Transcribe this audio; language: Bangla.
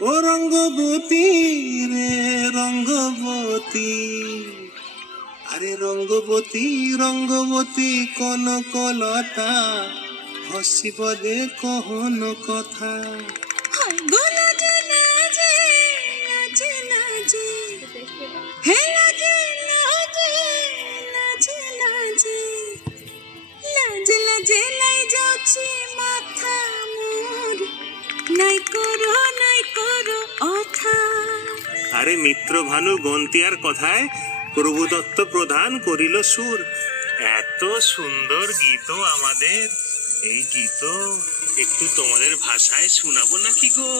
ও রঙ্গবতী রে রঙ্গবতী, আরে রঙ্গবতী রঙ্গবতী কনকলতা, হসিব দে কহন কথা। আরে মিত্র ভানু গন্তিয়ার কথায় প্রভুদত্ত প্রধান করিল সুর। এত সুন্দর গীত আমাদের, এই গীত একটু তোমাদের ভাষায় শোনাবো নাকি গো?